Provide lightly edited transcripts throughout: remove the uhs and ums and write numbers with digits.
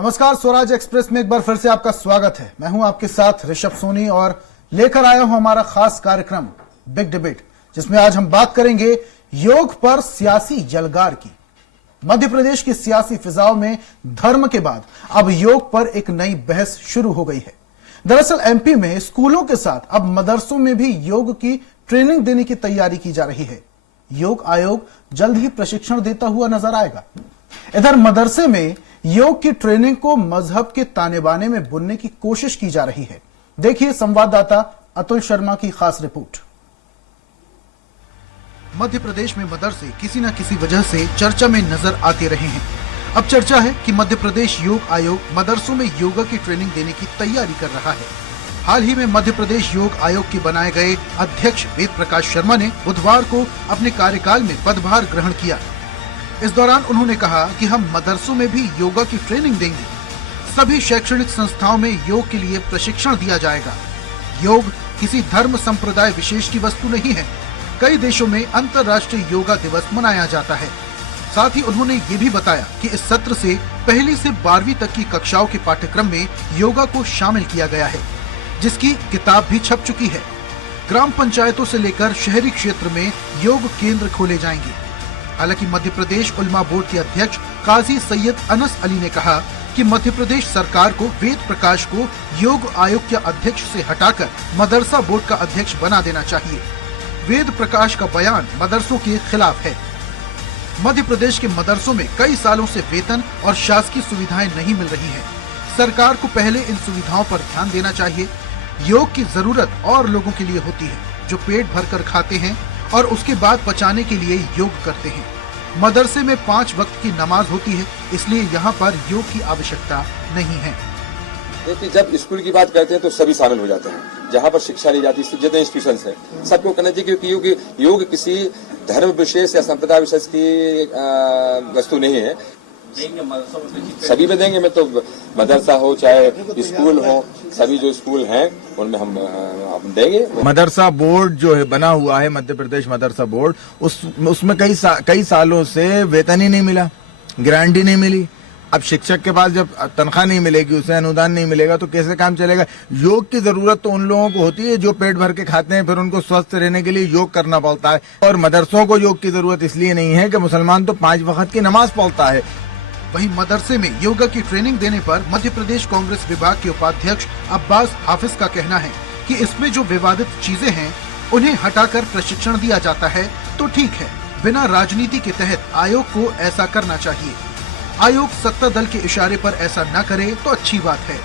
नमस्कार, स्वराज एक्सप्रेस में एक बार फिर से आपका स्वागत है। मैं हूं आपके साथ ऋषभ सोनी और लेकर आया हूं हमारा खास कार्यक्रम बिग डिबेट, जिसमें आज हम बात करेंगे योग पर सियासी जलगार की। मध्य प्रदेश की सियासी फिजाओं में धर्म के बाद अब योग पर एक नई बहस शुरू हो गई है। दरअसल एमपी में स्कूलों के साथ अब मदरसों में भी योग की ट्रेनिंग देने की तैयारी की जा रही है। योग आयोग जल्द ही प्रशिक्षण देता हुआ नजर आएगा। इधर मदरसे में योग की ट्रेनिंग को मजहब के ताने बाने में बुनने की कोशिश की जा रही है। देखिए संवाददाता अतुल शर्मा की खास रिपोर्ट। मध्य प्रदेश में मदरसे किसी न किसी वजह से चर्चा में नजर आते रहे हैं। अब चर्चा है कि मध्य प्रदेश योग आयोग मदरसों में योगा की ट्रेनिंग देने की तैयारी कर रहा है। हाल ही में मध्य प्रदेश योग आयोग के बनाए गए अध्यक्ष वेद प्रकाश शर्मा ने बुधवार को अपने कार्यकाल में पदभार ग्रहण किया। इस दौरान उन्होंने कहा कि हम मदरसों में भी योगा की ट्रेनिंग देंगे। सभी शैक्षणिक संस्थाओं में योग के लिए प्रशिक्षण दिया जाएगा। योग किसी धर्म संप्रदाय विशेष की वस्तु नहीं है। कई देशों में अंतर्राष्ट्रीय योगा दिवस मनाया जाता है। साथ ही उन्होंने ये भी बताया कि इस सत्र से 1ली से 12वीं तक की कक्षाओं के पाठ्यक्रम में योगा को शामिल किया गया है, जिसकी किताब भी छप चुकी है। ग्राम पंचायतों से लेकर शहरी क्षेत्र में योग केंद्र खोले जाएंगे। हालांकि मध्य प्रदेश उलमा बोर्ड के अध्यक्ष काजी सैयद अनस अली ने कहा कि मध्य प्रदेश सरकार को वेद प्रकाश को योग आयोग के अध्यक्ष से हटाकर मदरसा बोर्ड का अध्यक्ष बना देना चाहिए। वेद प्रकाश का बयान मदरसों के खिलाफ है। मध्य प्रदेश के मदरसों में कई सालों से वेतन और शासकीय सुविधाएं नहीं मिल रही हैं। सरकार को पहले इन सुविधाओं पर ध्यान देना चाहिए। योग की जरूरत और लोगों के लिए होती है जो पेट भरकर खाते हैं और उसके बाद पचाने के लिए योग करते हैं। मदरसे में 5 वक्त की नमाज होती है, इसलिए यहाँ पर योग की आवश्यकता नहीं है। देखिए, जब स्कूल की बात करते हैं तो सभी शामिल हो जाते हैं। जहाँ पर शिक्षा ली जाती है, जितने इंस्टीट्यूशन है सबको करना चाहिए, क्योंकि योग किसी धर्म विशेष या संप्रदाय विशेष की वस्तु नहीं है। सभी में देंगे। मैं तो मदरसा हो चाहे स्कूल हो, सभी जो स्कूल हैं उनमें हम देंगे। मदरसा बोर्ड जो है बना हुआ है, मध्य प्रदेश मदरसा बोर्ड, उसमें कई सालों से वेतन ही नहीं मिला, गारंटी नहीं मिली। अब शिक्षक के पास जब तनख्वाह नहीं मिलेगी, उसे अनुदान नहीं मिलेगा तो कैसे काम चलेगा। योग की जरूरत तो उन लोगों को होती है जो पेट भर के खाते हैं, फिर उनको स्वस्थ रहने के लिए योग करना पड़ता है। और मदरसों को योग की जरूरत इसलिए नहीं है कि मुसलमान तो 5 वक्त की नमाज पढ़ता है। वहीं मदरसे में योगा की ट्रेनिंग देने पर मध्य प्रदेश कांग्रेस विभाग के उपाध्यक्ष अब्बास हाफिज का कहना है कि इसमें जो विवादित चीजें हैं उन्हें हटाकर प्रशिक्षण दिया जाता है तो ठीक है। बिना राजनीति के तहत आयोग को ऐसा करना चाहिए। आयोग सत्ता दल के इशारे पर ऐसा न करे तो अच्छी बात है।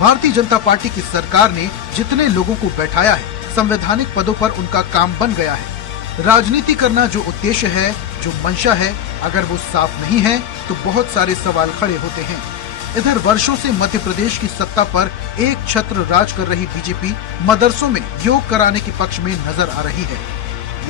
भारतीय जनता पार्टी की सरकार ने जितने लोगों को बैठाया है, संवैधानिक पदों पर उनका काम बन गया है। राजनीति करना जो उद्देश्य है, जो मंशा है, अगर वो साफ नहीं है तो बहुत सारे सवाल खड़े होते हैं। इधर वर्षों से मध्य प्रदेश की सत्ता पर एक छत्र राज कर रही बीजेपी मदरसों में योग कराने के पक्ष में नजर आ रही है।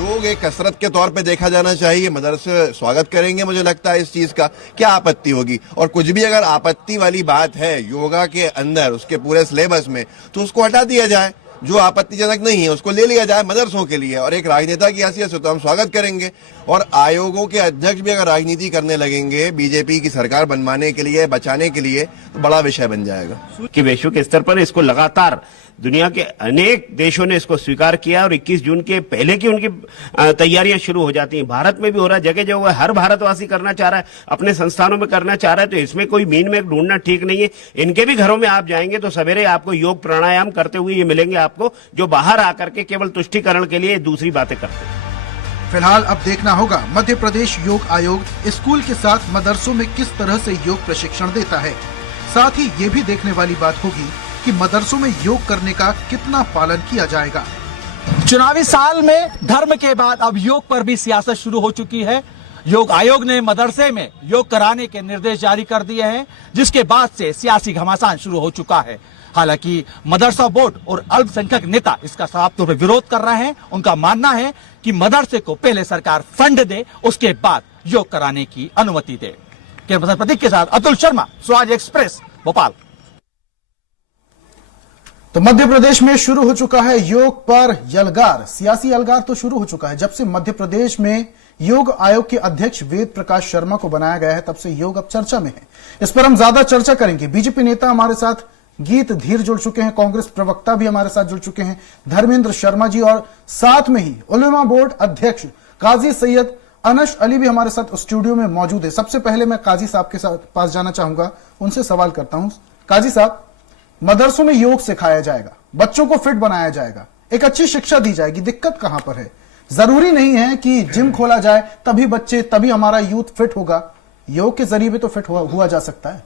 योग एक कसरत के तौर पे देखा जाना चाहिए। मदरसे स्वागत करेंगे, मुझे लगता है इस चीज का क्या आपत्ति होगी। और कुछ भी अगर आपत्ति वाली बात है योगा के अंदर, उसके पूरे सिलेबस में, तो उसको हटा दिया जाए। जो आपत्तिजनक नहीं है उसको ले लिया जाए मदरसों के लिए। और एक राजनेता की हैसियत से तो हम स्वागत करेंगे। और आयोगों के अध्यक्ष भी अगर राजनीति करने लगेंगे बीजेपी की सरकार बनवाने के लिए, बचाने के लिए, तो बड़ा विषय बन जाएगा। कि वैश्विक स्तर पर इसको लगातार दुनिया के अनेक देशों ने इसको स्वीकार किया और 21 जून के पहले की उनकी तैयारियां शुरू हो जाती हैं। भारत में भी हो रहा है, जगह जगह हर भारतवासी करना चाह रहा है, अपने संस्थानों में करना चाह रहा है। तो इसमें कोई मीन में ढूंढना ठीक नहीं है। इनके भी घरों में आप जाएंगे तो सवेरे आपको योग प्राणायाम करते हुए ये मिलेंगे आपको, जो बाहर आकर के केवल तुष्टिकरण के लिए दूसरी बातें करते हैं। फिलहाल अब देखना होगा मध्य प्रदेश योग आयोग स्कूल के साथ मदरसों में किस तरह से योग प्रशिक्षण देता है। साथ ही ये भी देखने वाली बात होगी कि मदरसों में योग करने का कितना पालन किया जाएगा। चुनावी साल में धर्म के बाद अब योग पर भी सियासत शुरू हो चुकी है। योग आयोग ने मदरसे में योग कराने के निर्देश जारी कर दिए हैं, जिसके बाद से सियासी घमासान शुरू हो चुका है। हालांकि मदरसा बोर्ड और अल्पसंख्यक नेता इसका साफ तौर पर विरोध कर रहे हैं। उनका मानना है कि मदरसे को पहले सरकार फंड दे, उसके बाद योग कराने की अनुमति दे। कैमरा प्रतीक के साथ अतुल शर्मा, स्वराज एक्सप्रेस, भोपाल। तो मध्य प्रदेश में शुरू हो चुका है योग पर यलगार। सियासी यलगार तो शुरू हो चुका है जब से मध्य प्रदेश में योग आयोग के अध्यक्ष वेद प्रकाश शर्मा को बनाया गया है, तब से योग अब चर्चा में है। इस पर हम ज्यादा चर्चा करेंगे। बीजेपी नेता हमारे साथ गीत धीर जुड़ चुके हैं, कांग्रेस प्रवक्ता भी हमारे साथ जुड़ चुके हैं, धर्मेंद्र शर्मा जी, और साथ में ही उलेमा बोर्ड अध्यक्ष काजी सैयद अनस अली भी हमारे साथ स्टूडियो में मौजूद है। सबसे पहले मैं काजी साहब के पास जाना चाहूंगा, उनसे सवाल करता हूं। काजी साहब, मदरसों में योग सिखाया जाएगा, बच्चों को फिट बनाया जाएगा, एक अच्छी शिक्षा दी जाएगी, दिक्कत कहां पर है? जरूरी नहीं है कि जिम खोला जाए तभी हमारा यूथ फिट होगा, योग के जरिए भी तो फिट हुआ जा सकता है।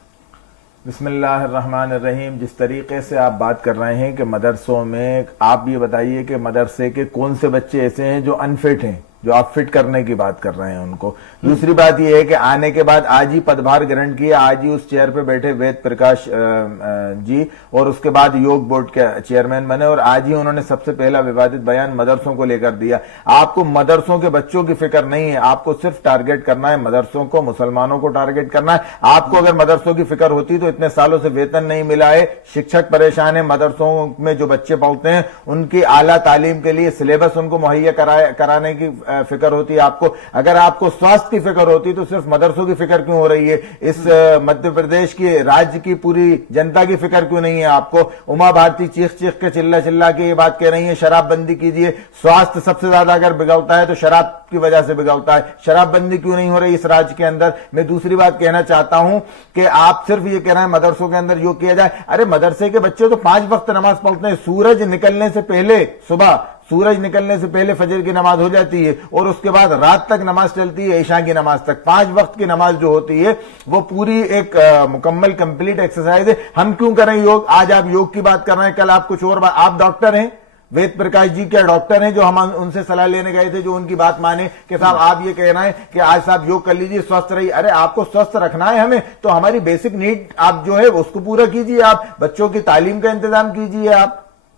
बिस्मिल्लाहिर्रहमानिर्रहीम। जिस तरीके से आप बात कर रहे हैं कि मदरसों में, आप ये बताइए कि मदरसे के कौन से बच्चे ऐसे हैं जो अनफिट हैं, जो आप फिट करने की बात कर रहे हैं उनको। दूसरी बात यह है कि आने के बाद आज ही पदभार ग्रहण किया, आज ही उस चेयर पे बैठे वेद प्रकाश जी, और उसके बाद योग बोर्ड के चेयरमैन बने, और आज ही उन्होंने सबसे पहला विवादित बयान मदरसों को लेकर दिया। आपको मदरसों के बच्चों की फिक्र नहीं है, आपको सिर्फ टारगेट करना है मदरसों को, मुसलमानों को टारगेट करना है। आपको अगर मदरसों की फिक्र होती तो इतने सालों से वेतन नहीं मिला है, शिक्षक परेशान है, मदरसों में जो बच्चे पढ़ते हैं उनकी आला तालीम के लिए सिलेबस उनको मुहैया कराने की फिक्र होती है आपको। अगर आपको स्वास्थ्य की फिक्र होती तो सिर्फ मदरसों की फिक्र क्यों हो रही है? इस मध्य प्रदेश की, राज्य की पूरी जनता की फिक्र क्यों नहीं है आपको? उमा भारती चीख के चिल्ला के ये बात कह रही है शराबबंदी कीजिए। स्वास्थ्य सबसे ज्यादा अगर बिगड़ता है तो शराब की वजह से बिगड़ता है, शराबबंदी क्यों नहीं हो रही इस राज्य के अंदर? मैं दूसरी बात कहना चाहता हूं कि आप सिर्फ ये कह रहे हैं मदरसों के अंदर योग किया जाए। अरे मदरसे के बच्चे तो 5 वक्त नमाज पढ़ते हैं, सूरज निकलने से पहले, सुबह सूरज निकलने से पहले फजर की नमाज हो जाती है और उसके बाद रात तक नमाज चलती है, ईशा की नमाज तक। 5 वक्त की नमाज जो होती है वो पूरी एक मुकम्मल कंप्लीट एक्सरसाइज है। हम क्यों करें योग? आज आप योग की बात कर रहे हैं, कल आप कुछ और बात। आप डॉक्टर हैं, वेद प्रकाश जी क्या डॉक्टर हैं जो हम उनसे सलाह लेने गए थे, जो उनकी बात माने कि साहब आप ये कह रहे हैं कि आज साहब योग कर लीजिए, स्वस्थ रहिए। अरे आपको स्वस्थ रखना है हमें, तो हमारी बेसिक नीड आप जो है उसको पूरा कीजिए। आप बच्चों की तालीम का इंतजाम कीजिए।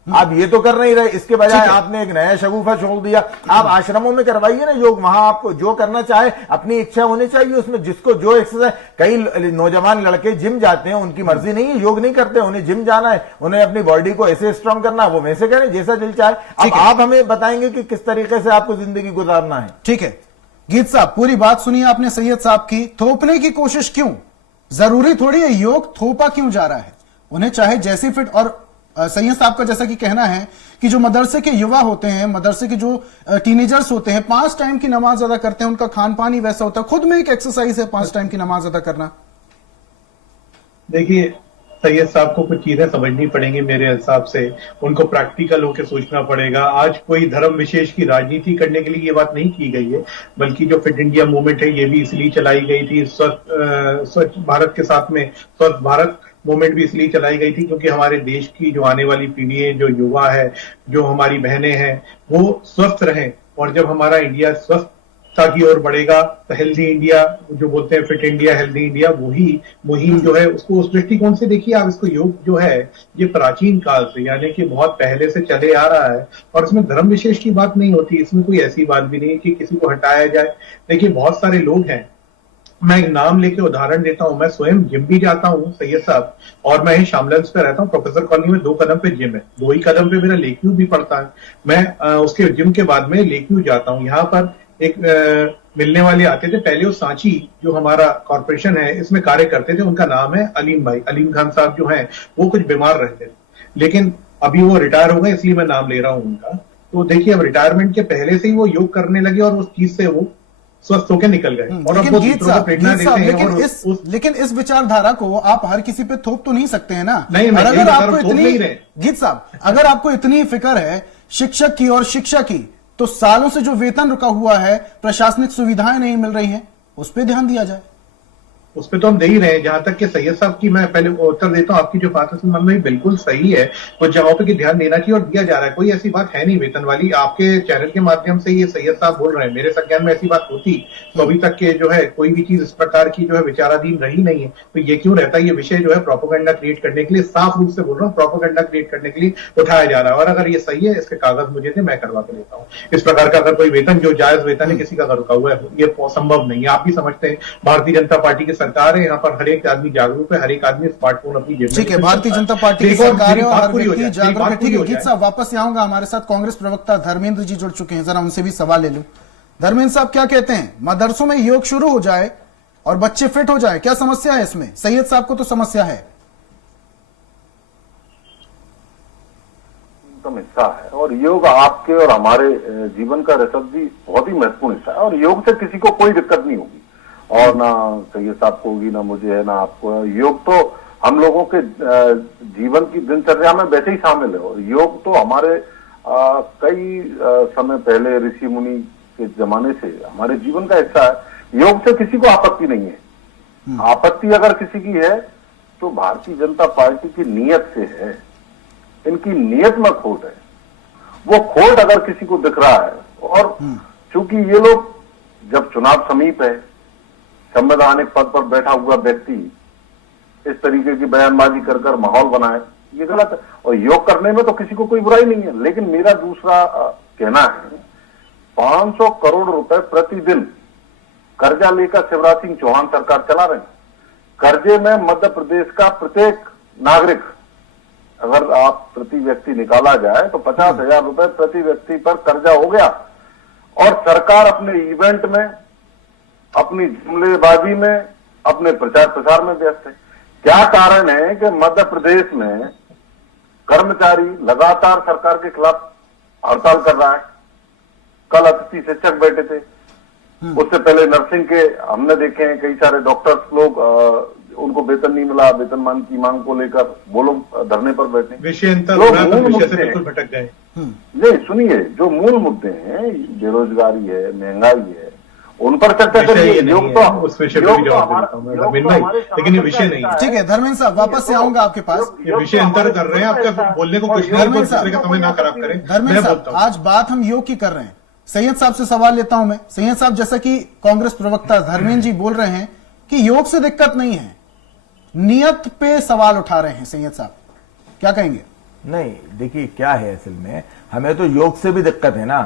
आप ये तो कर नहीं रहे, इसके बजाय आपने एक नया शगुफा छोड़ दिया। आप आश्रमों में करवाइए ना योग, वहां आपको जो करना चाहे, अपनी इच्छा होनी चाहिए उसमें, जिसको जो एक्सरसाइज। कई नौजवान लड़के जिम जाते हैं, उनकी मर्जी नहीं है, योग नहीं करते, उन्हें जिम जाना है, उन्हें अपनी बॉडी को ऐसे स्ट्रांग करना है, वो वैसे करें जैसा दिल चाहे। अब आप हमें बताएंगे कि किस तरीके से आपको जिंदगी गुजारना है। ठीक है गीत साहब, पूरी बात सुनिए आपने सैयद साहब की। थोपने की कोशिश क्यों? जरूरी थोड़ी है, योग थोपा क्यों जा रहा है? उन्हें चाहे जैसी फिट, और सैयद साहब का जैसा कि कहना है कि जो मदरसे के युवा होते हैं, मदरसे के जो टीनेजर्स होते हैं, 5 टाइम की नमाज अदा करते हैं, उनका खान पान ही वैसा होता है, खुद में एक एक्सरसाइज है 5 टाइम की नमाज अदा करना। देखिए सैयद साहब को कुछ चीजें समझनी पड़ेंगी मेरे हिसाब से, उनको प्रैक्टिकल होकर सोचना पड़ेगा। आज कोई धर्म विशेष की राजनीति करने के लिए ये बात नहीं की गई है, बल्कि जो फिट इंडिया मूवमेंट है ये भी इसलिए चलाई गई थी, स्वच्छ भारत के साथ में स्वच्छ भारत मूवमेंट भी इसलिए चलाई गई थी क्योंकि हमारे देश की जो आने वाली पीढ़ी है, जो युवा है, जो हमारी बहनें हैं, वो स्वस्थ रहें। और जब हमारा इंडिया स्वस्थता की ओर बढ़ेगा तो हेल्दी इंडिया जो बोलते हैं, फिट इंडिया, हेल्दी इंडिया, वही मुहिम जो है उसको उस दृष्टिकोण से देखिए आप। इसको योग जो है ये प्राचीन काल से, यानी कि बहुत पहले से चले आ रहा है, और इसमें धर्म विशेष की बात नहीं होती, इसमें कोई ऐसी बात भी नहीं कि किसी को हटाया जाए। देखिए बहुत सारे लोग हैं, मैं एक नाम लेके उदाहरण देता हूं, मैं स्वयं जिम भी जाता हूं सैयद साहब, और मैं ही शामलंस पे रहता हूं, प्रोफेसर कॉलोनी में 2 कदम पे जिम है, 2 ही कदम पे मेरा लेक्यू भी पड़ता है। मैं उसके जिम के बाद में लेक्यू जाता हूं। यहाँ पर एक मिलने वाले आते थे, पहले वो सांची जो हमारा कॉर्पोरेशन है इसमें कार्य करते थे, उनका नाम है अलीम भाई, अलीम खान साहब जो हैं, वो कुछ बीमार रहते थे, लेकिन अभी वो रिटायर हो गए, इसलिए मैं नाम ले रहा हूं उनका। तो देखिए अब रिटायरमेंट के पहले से ही वो योग करने लगे और उस चीज से वो स्वस्थ होकर निकल गए। और लेकिन गीत साहब, लेकिन इस विचारधारा को आप हर किसी पे थोप तो नहीं सकते हैं ना। नहीं, अगर आपको इतनी, गीत साहब अगर आपको इतनी फिक्र है शिक्षक की और शिक्षा की, तो सालों से जो वेतन रुका हुआ है, प्रशासनिक सुविधाएं नहीं मिल रही हैं, उस पर ध्यान दिया जाए। उस पर तो हम दे ही रहे हैं। जहां तक कि सैयद साहब की मैं पहले उत्तर देता हूं, आपकी जो बात है मन में बिल्कुल सही है, कुछ जगहों पे कि ध्यान देना चाहिए और दिया जा रहा है, कोई ऐसी बात है नहीं वेतन वाली। आपके चैनल के माध्यम से ये सैयद साहब बोल रहे हैं, मेरे संज्ञान में ऐसी बात होती तो अभी तक के जो है कोई भी चीज इस प्रकार की जो है विचाराधीन रही नहीं है। तो ये क्यों रहता है? ये विषय जो है प्रोपेगेंडा क्रिएट करने के लिए, साफ रूप से बोल रहा हूँ, प्रोपेगेंडा क्रिएट करने के लिए उठाया जा रहा है। और अगर ये सही है, इसके कागज मुझे दे, मैं करवा के देता हूँ। इस प्रकार का अगर कोई वेतन जो जायज वेतन है किसी का रुका हुआ है, ये संभव नहीं है। आप भी समझते हैं भारतीय जनता पार्टी की सरकार है, यहाँ पर हर एक आदमी जागरूक है, हर एक आदमी स्मार्टफोन अपनी जेब में। ठीक है, भारतीय जनता पार्टी की सरकार है और हर व्यक्ति जागरूक है। ठीक है गीत साहब, वापस आऊंगा, हमारे साथ कांग्रेस प्रवक्ता धर्मेंद्र जी जुड़ चुके हैं, जरा उनसे भी सवाल ले लूं। धर्मेंद्र साहब क्या कहते हैं, मदरसों में योग शुरू हो जाए और बच्चे फिट हो जाए, क्या समस्या है इसमें? सैयद साहब को तो समस्या है। हिस्सा है और योग आपके और हमारे जीवन का ऋषभ जी बहुत ही महत्वपूर्ण हिस्सा है और योग से किसी को कोई दिक्कत नहीं होगी और ना सैयद साहब को होगी, ना मुझे है, ना आपको। योग तो हम लोगों के जीवन की दिनचर्या में वैसे ही शामिल है और योग तो हमारे कई समय पहले ऋषि मुनि के जमाने से हमारे जीवन का हिस्सा है। योग से किसी को आपत्ति नहीं है। आपत्ति अगर किसी की है तो भारतीय जनता पार्टी की नीयत से है। इनकी नीयत में खोट है। वो खोट अगर किसी को दिख रहा है और चूंकि ये लोग जब चुनाव समीप है, संवैधानिक पद पर बैठा हुआ व्यक्ति इस तरीके की बयानबाजी कर कर माहौल बनाए, ये गलत है। और योग करने में तो किसी को कोई बुराई नहीं है, लेकिन मेरा दूसरा कहना है 500 करोड़ रुपए प्रतिदिन कर्जा लेकर शिवराज सिंह चौहान सरकार चला रहे हैं। कर्जे में मध्य प्रदेश का प्रत्येक नागरिक, अगर आप प्रति व्यक्ति निकाला जाए तो 50,000 रुपए प्रति व्यक्ति पर कर्जा हो गया और सरकार अपने इवेंट में, अपनी जुमलेबाजी में, अपने प्रचार प्रसार में व्यस्त है। क्या कारण है कि मध्य प्रदेश में कर्मचारी लगातार सरकार के खिलाफ हड़ताल कर रहा है? कल अतिथि शिक्षक बैठे थे, उससे पहले नर्सिंग के हमने देखे हैं कई सारे डॉक्टर्स लोग, उनको वेतन नहीं मिला, वेतनमान की मांग को लेकर वो लोग धरने पर बैठे। विषय से बिल्कुल भटक गए। नहीं सुनिए, जो मूल मुद्दे हैं, बेरोजगारी है, महंगाई है, उन पर चर्चा करिए। योग तो उस विषय पर भी जवाब देता हूं मैं धर्मेंद्र भाई, लेकिन ये विषय नहीं है। ठीक है धर्मेंद्र साहब, वापस से आऊंगा आपके पास। ये विषय अंतर कर रहे हैं, आपका बोलने को कुछ नहीं, दूसरे का समय ना खराब करें। धर्मेंद्र साहब, आज बात हम योग की कर रहे हैं। सैयद साहब से सवाल लेता हूं मैं। सैयद साहब, जैसा कि कांग्रेस प्रवक्ता धर्मेंद्र जी बोल रहे हैं कि योग से दिक्कत नहीं है, नियत पे सवाल उठा रहे हैं। सैयद साहब क्या कहेंगे? नहीं, देखिए क्या है, असल में हमें तो योग से भी दिक्कत है ना।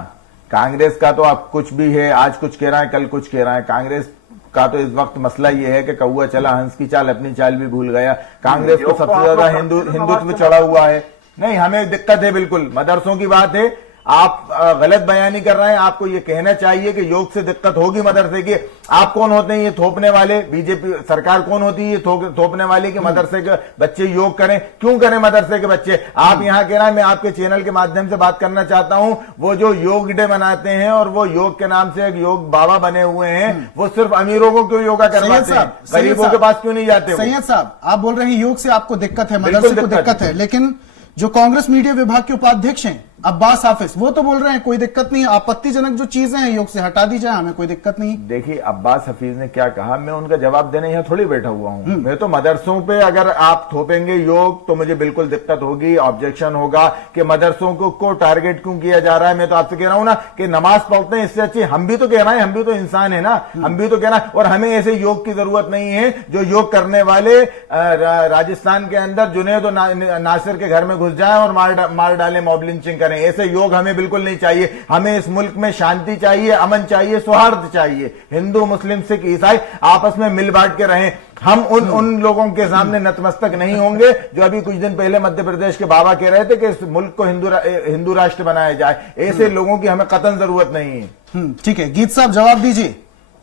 कांग्रेस का तो अब कुछ भी है, आज कुछ कह रहा है, कल कुछ कह रहा है। कांग्रेस का तो इस वक्त मसला ये है कि कौआ चला हंस की चाल, अपनी चाल भी भूल गया। कांग्रेस को सबसे ज्यादा हिंदुत्व चढ़ा हुआ है। नहीं, हमें दिक्कत है बिल्कुल। मदरसों की बात है, आप गलत बयानी कर रहे हैं। आपको ये कहना चाहिए कि योग से दिक्कत होगी मदरसे की। आप कौन होते हैं ये थोपने वाले? बीजेपी सरकार कौन होती है ये थोपने वाली कि मदरसे के बच्चे योग करें? क्यों करें मदरसे के बच्चे? आप यहाँ कह रहे हैं, मैं आपके चैनल के माध्यम से बात करना चाहता हूं, वो जो योग डे मनाते हैं और वो योग के नाम से एक योग बाबा बने हुए हैं, वो सिर्फ अमीरों को क्यों योगा करवाते हैं? गरीबों के पास क्यों नहीं जाते? सैयद साहब, आप बोल रहे हैं योग से आपको दिक्कत है, मदरसे को दिक्कत है, लेकिन जो कांग्रेस मीडिया विभाग के उपाध्यक्ष हैं अब्बास हाफिज, वो तो बोल रहे हैं कोई दिक्कत नहीं, आपत्तिजनक जो चीजें हैं योग से हटा दी जाए, हमें कोई दिक्कत नहीं। देखिए अब्बास हफीज ने क्या कहा, मैं उनका जवाब देने यहाँ थोड़ी बैठा हुआ हूँ। मैं तो मदरसों पे अगर आप थोपेंगे योग तो मुझे बिल्कुल दिक्कत होगी, ऑब्जेक्शन होगा कि मदरसों को टारगेट क्यों किया जा रहा है। मैं तो आपसे कह रहा हूं ना कि नमाज पढ़ते हैं, इससे अच्छी हम भी तो कह रहे हैं, हम भी तो इंसान है ना, हम भी तो कह रहे हैं। और हमें ऐसे योग की जरूरत नहीं है जो योग करने वाले राजस्थान के अंदर जुनेद नासिर के घर में घुस जाए और मार डाले, मॉब लिंचिंग करें। ऐसे योग हमें बिल्कुल नहीं चाहिए। हमें इस मुल्क में शांति चाहिए, अमन चाहिए, सौहार्द चाहिए। हिंदू मुस्लिम सिख ईसाई आपस में मिल बांट के रहें। हम उन लोगों के सामने नतमस्तक नहीं होंगे जो अभी कुछ दिन पहले मध्य प्रदेश के बाबा कह रहे थे कि इस मुल्क को हिंदू राष्ट्र बनाया जाए। ऐसे लोगों की हमें कतई जरूरत नहीं है। ठीक है, गीत साहब जवाब दीजिए।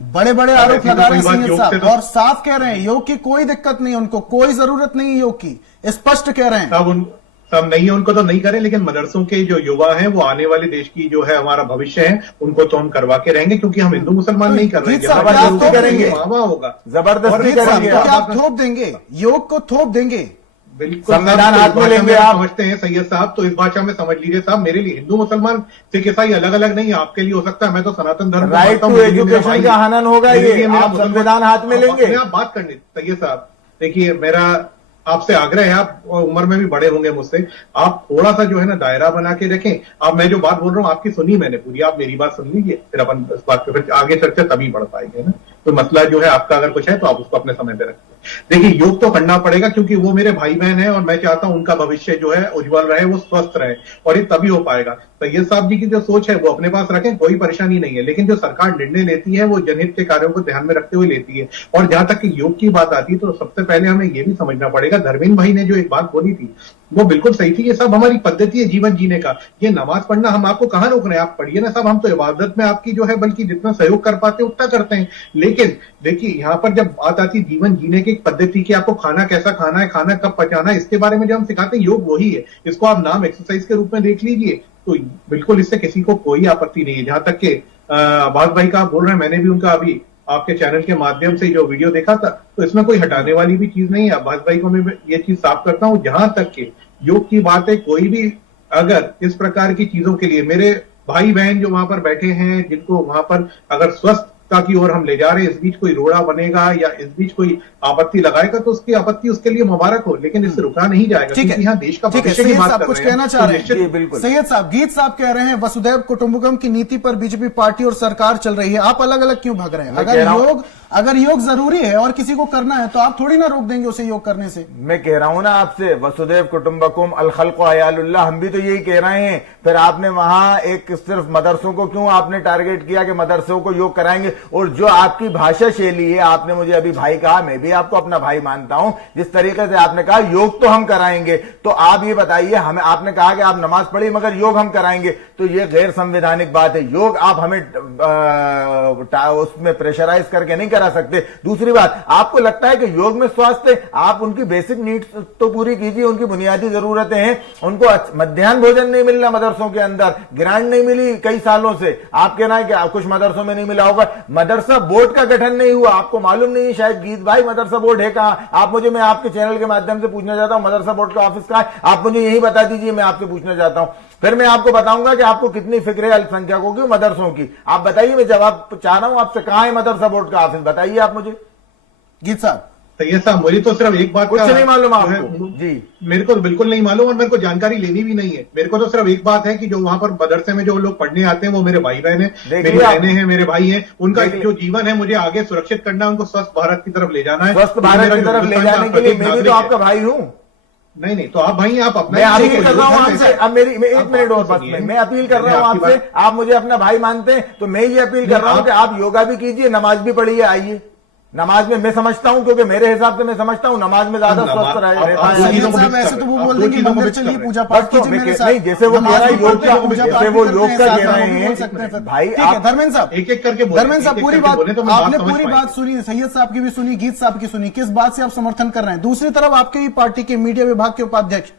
बड़े बड़े आरोप लगा रहे हैं सैयद साहब और साफ कह रहे हैं योग की कोई दिक्कत नहीं, उनको कोई जरूरत नहीं योग की, स्पष्ट कह रहे हैं। सब नहीं है, उनको तो नहीं करें, लेकिन मदरसों के जो युवा हैं वो आने वाले देश की जो है हमारा भविष्य है, उनको तो हम करवा के रहेंगे, क्योंकि हम हिंदू मुसलमान नहीं कर रहे हैं। जबरदस्ती करेंगे, होगा जबरदस्ती करेंगे। क्या आप थोप देंगे योग को? थोप देंगे? बिल्कुल, संविधान हाथ में लेंगे आप? समझते हैं सैयद साहब, तो इस भाषा में समझ लीजिए साहब, मेरे लिए हिंदू मुसलमान सिख ईसाई अलग अलग नहीं है, आपके लिए हो सकता है। मैं तो सनातन धर्म राइट टू एजुकेशन का हनन होगा ये, आप संविधान हाथ में लेंगे? आप बात करनी सैयद साहब, देखिए मेरा आपसे आग्रह है, आप उम्र में भी बड़े होंगे मुझसे, आप थोड़ा सा जो है ना दायरा बना के रखें। अब मैं जो बात बोल रहा हूँ आपकी सुनी मैंने पूरी, आप मेरी बात सुन लीजिए, फिर अपन इस बात पे आगे चर्चा तभी बढ़ पाएंगे ना। कोई मसला जो है आपका अगर कुछ है तो आप उसको अपने समय पे रखिए। देखिए योग तो करना पड़ेगा, क्योंकि वो मेरे भाई बहन है और मैं चाहता हूं उनका भविष्य जो है उज्जवल रहे, वो स्वस्थ रहे, और ये तभी हो पाएगा। सैयद साहब जी की जो सोच है वो अपने पास रखें, कोई परेशानी नहीं है, लेकिन जो सरकार निर्णय लेती है वो जनहित के कार्यों को ध्यान में रखते हुए लेती है। और जहां तक कि योग की बात आती है तो सबसे पहले हमें ये भी समझना पड़ेगा, धर्मेंद्र भाई ने जो एक बात बोली थी वो बिल्कुल सही थी। ये सब हमारी पद्धति है जीवन जीने का। ये नमाज पढ़ना हम आपको कहाँ रोक रहे हैं, आप पढ़िए ना साहब, हम तो इबादत में आपकी जो है बल्कि जितना सहयोग कर पाते हैं उतना करते हैं। लेकिन देखिए यहाँ पर जब बात आती है जीवन जीने की पद्धति की, आपको खाना कैसा खाना है, खाना कब पचाना है, इसके बारे में जो हम सिखाते हैं योग वही है। इसको आप नाम एक्सरसाइज के रूप में देख लीजिए, तो बिल्कुल इससे किसी को कोई आपत्ति नहीं है। जहां तक के अब्बास भाई का आप बोल रहे हैं, मैंने भी उनका अभी आपके चैनल के माध्यम से जो वीडियो देखा था, तो इसमें कोई हटाने वाली भी चीज नहीं है। अब्बास भाई को मैं ये चीज साफ करता हूं, जहां तक के योग की बात है, कोई भी अगर इस प्रकार की चीजों के लिए, मेरे भाई बहन जो वहां पर बैठे हैं, जिनको वहां पर अगर स्वस्थता की ओर हम ले जा रहे हैं, इस बीच कोई रोड़ा बनेगा या इस बीच कोई आपत्ति लगाएगा तो उसकी आपत्ति उसके लिए मुबारक हो, लेकिन इससे रुका नहीं जाएगा। ठीक है, क्योंकि यहाँ देश का ठीक है। भविष्य की सैयद बात साहब कर कुछ रहे हैं, कहना चाह रहे तो हैं? बिल्कुल। सैयद साहब, गीत साहब कह रहे हैं वसुधैव कुटुंबकम की नीति पर बीजेपी पार्टी और सरकार चल रही है, आप अलग अलग क्यों भाग रहे हैं? अगर योग जरूरी है और किसी को करना है तो आप थोड़ी ना रोक देंगे उसे योग करने से। मैं कह रहा हूं ना आपसे, वसुदेव कुटुंबकुम अल खल्क़ु अयालुल्लाह, हम भी तो यही कह रहे हैं। फिर आपने वहां एक सिर्फ मदरसों को क्यों आपने टारगेट किया कि मदरसों को योग कराएंगे? और जो आपकी भाषा शैली है, आपने मुझे अभी भाई कहा, मैं भी आपको अपना भाई मानता हूं, जिस तरीके से आपने कहा योग तो हम कराएंगे, तो आप ये बताइए, हमें आपने कहा कि आप नमाज पढ़िए मगर योग हम कराएंगे, तो ये गैर संवैधानिक बात है। योग आप हमें उसमें प्रेशराइज करके नहीं करा सकते। दूसरी बात, आपको लगता है कि योग में स्वास्थ्य, आप उनकी बेसिक नीड्स तो पूरी कीजिए, उनकी बुनियादी जरूरतें हैं। उनको मध्याह्न भोजन नहीं मिल रहा मदरसों के अंदर, ग्रांट नहीं मिली कई सालों से। आप कहना है कि कुछ मदरसों में नहीं मिला होगा, मदरसा बोर्ड का गठन नहीं हुआ, आपको मालूम नहीं है शायद। गीत भाई, मदरसा बोर्ड है कहां? आप मुझे, मैं आपके चैनल के माध्यम से पूछना चाहता हूं, मदरसा बोर्ड का ऑफिस कहां है? आप मुझे यही बता दीजिए, मैं आपसे पूछना चाहता हूं। फिर मैं आपको बताऊंगा कि आपको कितनी फिक्र है अल्पसंख्यकों की, मदरसों की। आप बताइए, मैं जवाब चाह रहा हूं आपसे, कहां है मदरसा बोर्ड का ऑफिस? बताइए आप मुझे। गीत साहब, सैयद साहब, मुझे तो सिर्फ एक बात कुछ का नहीं मालूम आपको जी? मेरे को बिल्कुल नहीं मालूम और मेरे को जानकारी लेनी भी नहीं है। मेरे को तो सिर्फ एक बात है कि जो वहां पर मदरसे में जो लोग पढ़ने आते हैं वो मेरे भाई बहन है, मेरी बहनें हैं, मेरे भाई हैं। उनका जो जीवन है मुझे आगे सुरक्षित करना है, उनको स्वस्थ भारत की तरफ ले जाना है। स्वस्थ भारत की तरफ ले जाने के लिए मैं भी तो आपका भाई हूं। नहीं, तो आप भाई, आप अपना, मैं अपील कर रहा हूं आपसे, अब मेरी एक मिनट और बस, मैं अपील कर रहा हूं आपसे, आप मुझे अपना भाई मानते हैं तो मैं ये अपील कर रहा हूं कि आप योगा भी कीजिए, नमाज भी पढ़िए। आइए नमाज में, मैं समझता हूं, क्योंकि मेरे हिसाब से मैं समझता हूं नमाज में ज्यादा स्वस्थ रहता है। ऐसे तो वो बोल देंगे मंदिर चलिए पूजा पाठ कीजिए मेरे साथ। नहीं, जैसे वो कह रहा है योग का, जैसे वो योग का कह रहे हैं भाई। ठीक है धर्मेंद्र साहब, एक एक करके धर्मेंद्र साहब, पूरी बात आपने पूरी बात सुनी, सैयद साहब की भी सुनी, गीत साहब की सुनी, किस बात से आप समर्थन कर रहे हैं? दूसरी तरफ आपके ही पार्टी के मीडिया विभाग के उपाध्यक्ष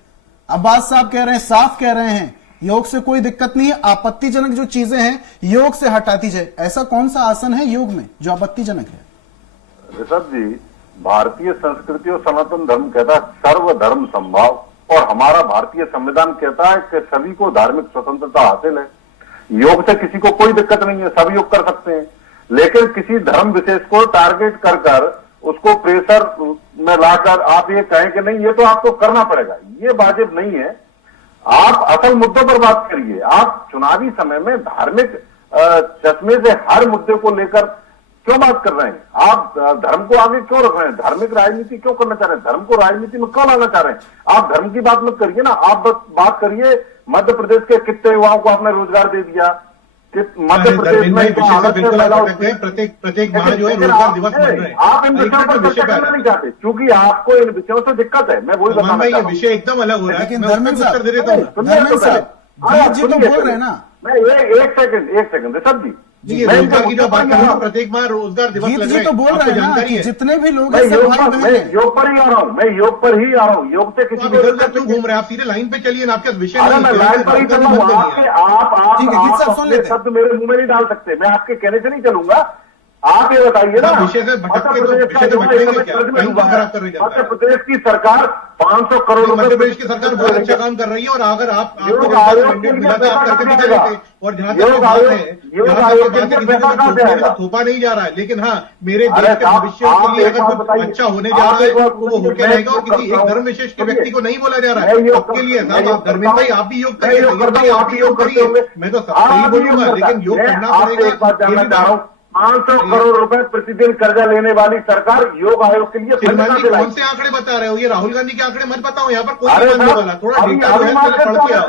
अब्बास साहब कह रहे हैं, साफ कह रहे हैं, योग से कोई दिक्कत नहीं है, आपत्तिजनक जो चीजें हैं योग से हटाती जाए। ऐसा कौन सा आसन है योग में जो आपत्तिजनक है? ऋषभ जी, भारतीय संस्कृति और सनातन धर्म कहता है सर्वधर्म संभाव, और हमारा भारतीय संविधान कहता है कि सभी को धार्मिक स्वतंत्रता हासिल है। योग से किसी को कोई दिक्कत नहीं है, सब योग कर सकते हैं। लेकिन किसी धर्म विशेष को टारगेट कर कर उसको प्रेशर में लाकर आप ये कहें कि नहीं ये तो आपको करना पड़ेगा, ये वाजिब नहीं है। आप असल मुद्दों पर बात करिए। आप चुनावी समय में धार्मिक चश्मे से हर मुद्दे को लेकर क्यों बात कर रहे हैं? आप धर्म को आगे क्यों रख रहे हैं? धार्मिक राजनीति क्यों करना चाह रहे हैं? धर्म को राजनीति में क्यों लाना चाह रहे हैं? आप धर्म की बात मत करिए ना, आप बस बात करिए मध्य प्रदेश के कितने युवाओं को आपने रोजगार दे दिया, मध्य प्रदेश में प्रत्येक माह जो है रोजगार दिवस बन रहे हैं। आप इन विषयों पर चर्चा करना नहीं चाहते क्योंकि आपको इन विषयों से दिक्कत है। मैं वही बताना ये विषय एकदम अलग हो रहा है। लेकिन धर्मेंद्र साहब, गीत जी तो बोल रहे हैं ना। मैं एक सेकंड ऋषभ जी, रोजगार की जो बात कर रहा हूँ, प्रत्येक माह रोजगार दिवस लग रहे हैं, तो बोल रहे हैं ना कि जितने भी लोग हैं सब भाई बहन हैं। योग पर ही आ रहा हूँ, मैं योग पर ही आ रहा हूँ। योग से किसी को इधर क्यों घूम रहे हैं? आप सीधे लाइन पे चलिए ना, आपका विषय मैं लाइन पर ही चल रहा हूँ। आप अपने शब्द मेरे मुंह में नहीं डाल सकते, मैं आपके कहने से नहीं चलूंगा। आप ये बताइए ना, विषय से भटकेंगे क्या? मध्य प्रदेश की सरकार 500 करोड़ मध्य प्रदेश की सरकार बहुत अच्छा काम कर रही है और अगर आप करके दिखा देते और जहां तक बात है किसी को थोपा नहीं जा रहा है। लेकिन हाँ, मेरे देश के भविष्य के लिए अगर कुछ अच्छा होने जा रहा है तो वो होके रहेगा और किसी एक धर्म विशेष के व्यक्ति को नहीं बोला जा रहा है। आपके लिए धर्मेंद्र भाई आप भी योग करिए, भाई आप भी योग करिए, मैं तो सही बोलूंगा, लेकिन योग करना पड़ेगा। 500 करोड़ रुपए प्रतिदिन कर्जा लेने वाली सरकार योग आयोग के लिए कौन से आंकड़े बता रहे हो? ये राहुल गांधी के आंकड़े मत बताओ, यहाँ पर कोई नहीं वाला, थोड़ा डेटा जो है पढ़ के आओ।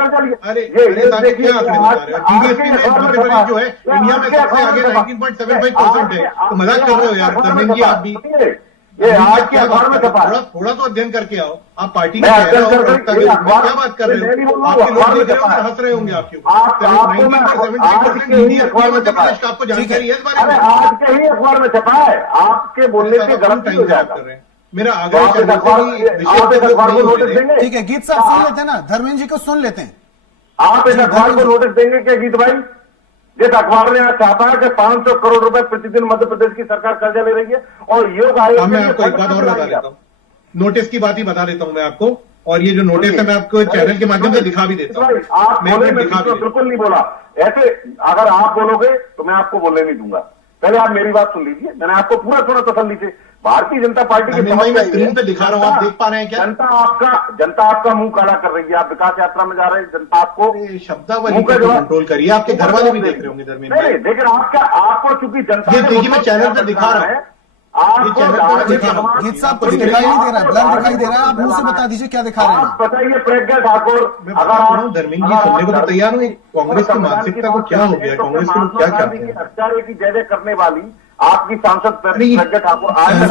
अरे क्या आंकड़े बता रहे हो? जीडीपी में मध्य प्रदेश जो है इंडिया में सबसे आगे 19.75% है, तो मजाक कर रहे हो यार धर्मेंद्र जी आप भी। ये आज के अखबार में छपा है। थोड़ा तो अध्ययन करके आओ। आप पार्टी मैं का अध्ययन चेहरा हो, कर प्रवक्ता के रूप में क्या बात कर रहे हो? आपके लोग देख रहे हो, हंस रहे होंगे आपके ऊपर। आपको मैं आज के ही अखबार में छपा है। आपको जानकारी है इस बारे अरे में? आज के ही अखबार में छपा है। आपके बोलने से गलत हो जाएगा। मेरा तो आग्रह आप इस अखबार को नोटिस देंगे? ठीक है, गीत साहब सुन लेते हैं ना, धर्मेंद्र जी को सुन लेते हैं। आप इस अखबार को नोटिस देंगे क्या गीत भाई? जिस अखबार ने आज छापा है कि 500 करोड़ रुपए प्रतिदिन मध्य प्रदेश की सरकार कर्जा ले रही है और योग आयोग मैं आपको एक बात और बता देता हूँ, नोटिस की बात ही बता देता हूँ मैं आपको, और ये जो नोटिस है मैं आपको चैनल के माध्यम से दिखा भी देता हूँ। आप बोले, मैं बिल्कुल नहीं बोला ऐसे। अगर आप बोलोगे तो मैं आपको बोलने नहीं दूंगा। पहले आप मेरी बात सुन लीजिए। मैंने आपको पूरा सुना तसल्ली से। भारतीय जनता पार्टी की मैं स्क्रीन पे दिखा रहा हूँ, आप देख पा रहे हैं क्या? जनता आपका मुंह काला कर रही है। आप विकास यात्रा में जा रहे हैं, जनता आपको शब्दावली को कंट्रोल करिए। आपके घर वाले भी देख रहे होंगे धर्मेंद्र भाई। नहीं, लेकिन आपको चूंकि जनता ये देखिए, मैं चैनल पे दिखा रहा हूँ। गीत साहब कुछ दिखाई नहीं दे रहा है, ब्लर दिखाई दे रहा है। आप मुंह से बता दीजिए क्या दिखा रहे हैं। आप बताइए प्रज्ञा ठाकुर, अगर आप धर्मेंद्र जी सुनने को तो तैयार हो, कांग्रेस की मानसिकता को क्या हो गया, कांग्रेस के लोग क्या चाहते हैं? हत्यारे की जय जय करने वाली आपकी सांसद प्रज्ञा ठाकुर आज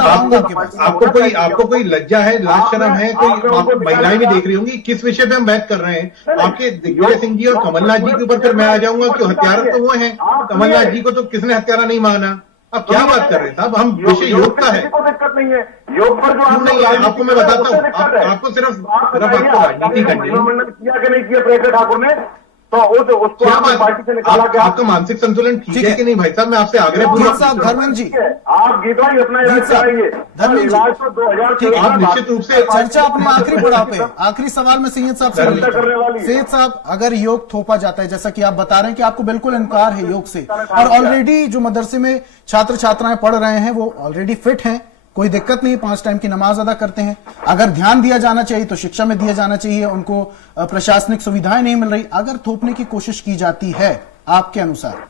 आपको कोई लज्जा है, लाज शर्म है? कोई महिलाएं भी देख रही होंगी। किस विषय पे हम बात कर रहे हैं? आपके दिग्विजय सिंह जी और कमलनाथ जी के ऊपर फिर मैं आ जाऊंगा कि हत्यारा तो वो है। कमलनाथ जी को तो किसने हत्यारा नहीं माना? अब क्या बात कर रहे हैं साहब? हम विषय योग का है, कोई दिक्कत नहीं है। योग पर जो नहीं है। आपको मैं बताता हूँ, आपको सिर्फ आपको राजनीति करनी है। किया कि नहीं किया प्रज्ञा ठाकुर ने, तो उसको पार्टी से निकाला गया। आपका मानसिक संतुलन ठीक है कि नहीं भाई साहब? मैं आपसे आग्रह पूरा साहब धर्मेंद्र जी, आप गीत भाई अपना इलाज कराइए। इलाज तो 2000 आप निश्चित रूप से चर्चा अपने आखिरी पड़ाव पे, आखिरी सवाल में सैयद साहब से सैयद साहब, अगर योग थोपा जाता है जैसा कि आप बता रहे हैं कि आपको बिल्कुल इनकार है योग से, और ऑलरेडी जो मदरसे में छात्र छात्राएं पढ़ रहे हैं वो ऑलरेडी फिट हैं, कोई दिक्कत नहीं, 5 टाइम की नमाज अदा करते हैं। अगर ध्यान दिया जाना चाहिए तो शिक्षा में दिया जाना चाहिए, उनको प्रशासनिक सुविधाएं नहीं मिल रही। अगर थोपने की कोशिश की जाती है आपके अनुसार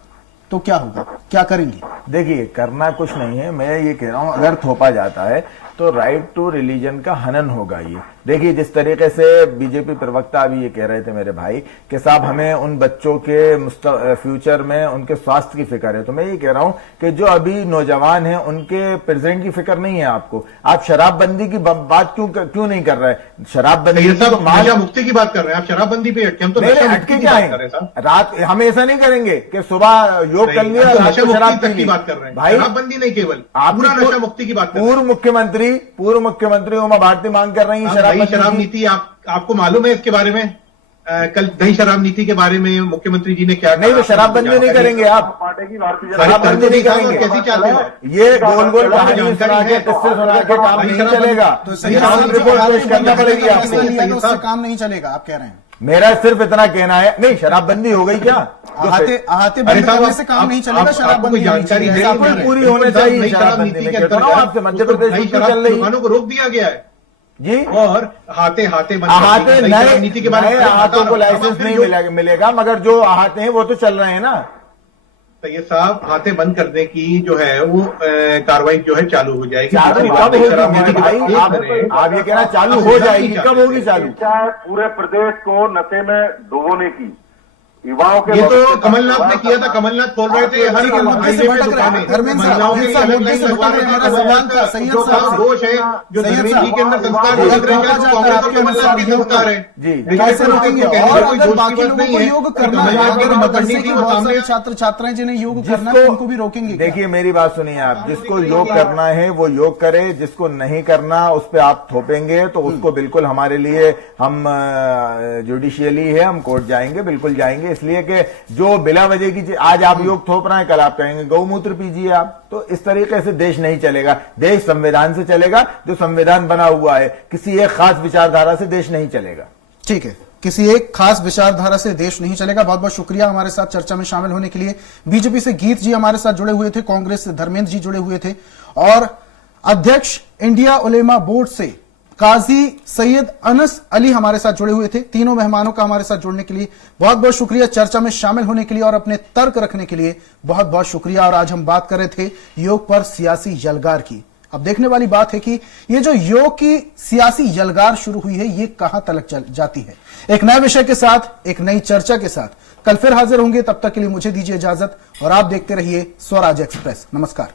तो क्या होगा, क्या करेंगे? देखिए, करना कुछ नहीं है। मैं ये कह रहा हूं, अगर थोपा जाता है तो राइट टू रिलीजन का हनन होगा। ये देखिए, जिस तरीके से बीजेपी प्रवक्ता अभी ये कह रहे थे मेरे भाई कि साहब हमें उन बच्चों के फ्यूचर में उनके स्वास्थ्य की फिक्र है, तो मैं ये कह रहा हूं कि जो अभी नौजवान हैं उनके प्रेजेंट की फिक्र नहीं है आपको। आप शराबबंदी की बात क्यों नहीं कर रहे? शराबबंदी तो नशा मुक्ति की बात कर रहे हैं आप, शराबबंदी पे अटके। हम तो नशा मुक्ति की बात कर रहे हैं। रात हम ऐसा नहीं करेंगे कि सुबह योग कर लिया, नशा मुक्ति की बात कर रहे हैं भाई, शराबबंदी नहीं, केवल पूरा नशा मुक्ति की बात कर रहे हैं। पूर्व मुख्यमंत्री उमा भारती मांग कर रही है शराब नीति। आपको मालूम है इसके बारे में? कल दही शराब नीति के बारे में मुख्यमंत्री जी ने क्या कहा? नहीं, वो शराबबंदी नहीं करेंगे आप, शराबबंदी नहीं करेंगे। कैसी चाहते हैं? ये गोल गोल कहानी सुना के, किस्से सुना के काम नहीं चलेगा। रिपोर्ट पेश करना पड़ेगी आपको, काम नहीं चलेगा आप कह रहे हैं? मेरा सिर्फ इतना कहना है। नहीं, शराबबंदी हो गई क्या? अहाते बंद करने से काम नहीं चलेगा। शराबबंदी जानकारी पूरी होनी चाहिए। शराब नीति के अंतर्गत आपसे मध्य प्रदेश में चल रही दुकानों को रोक दिया गया है जी, और हाथे नए नीति के बारे में अहातों को लाइसेंस नहीं मिलेगा, मगर जो अहाते हैं वो तो चल रहे हैं ना। तो ये साहब, हाथे बंद करने की जो है वो कार्रवाई जो है चालू हो जाएगी। कब होगी भाई? आप ये कहना चालू हो जाएगी, कब होगी चालू? पूरे प्रदेश को नशे में डुबोने की युवाओं के, ये तो कमलनाथ ने किया था। कमलनाथ बोल रहे थे हर हाईवे पे दुकानें, महिलाओं के अलग लाइन लगवाने का जो दोष है, जो धर्मेंद्र जी के अंदर संस्कार लग रहे हैं, कांग्रेस और कमलनाथ के संस्कार है जी। कैसे रोकेंगे? और अगर बाकी लोगों को योग करना है, अगर मदरसे के बहुत सारे छात्र छात्राएं जिन्हें योग करना है उनको भी रोकेंगे? देखिए, मेरी बात सुनिए आप, जिसको योग करना है वो योग करे, जिसको नहीं करना उस पर आप थोपेंगे तो उसको बिल्कुल हमारे लिए, हम जुडिशियली है, हम कोर्ट जाएंगे, बिल्कुल जाएंगे। इसलिए कि जो बिला वजह की आज आप योग थोप रहे हैं, कल आप कहेंगे गौमूत्र पीजिए आप। तो इस तरीके से देश नहीं चलेगा। देश संविधान से चलेगा, जो संविधान बना हुआ है। किसी एक खास विचारधारा से देश नहीं चलेगा। ठीक है, किसी एक खास विचारधारा से देश नहीं चलेगा। बहुत बहुत शुक्रिया हमारे साथ चर्चा में शामिल होने के लिए। बीजेपी से गीत जी हमारे साथ जुड़े हुए थे, कांग्रेस से धर्मेंद्र जी जुड़े हुए थे, और अध्यक्ष इंडिया उलेमा बोर्ड से काजी सैयद अनस अली हमारे साथ जुड़े हुए थे। तीनों मेहमानों का हमारे साथ जुड़ने के लिए बहुत बहुत शुक्रिया, चर्चा में शामिल होने के लिए और अपने तर्क रखने के लिए बहुत बहुत शुक्रिया। और आज हम बात कर रहे थे योग पर सियासी यलगार की। अब देखने वाली बात है कि ये जो योग की सियासी यलगार शुरू हुई है ये कहां तक चल जाती है। एक नए विषय के साथ, एक नई चर्चा के साथ कल फिर हाजिर होंगे। तब तक के लिए मुझे दीजिए इजाजत और आप देखते रहिए स्वराज एक्सप्रेस। नमस्कार।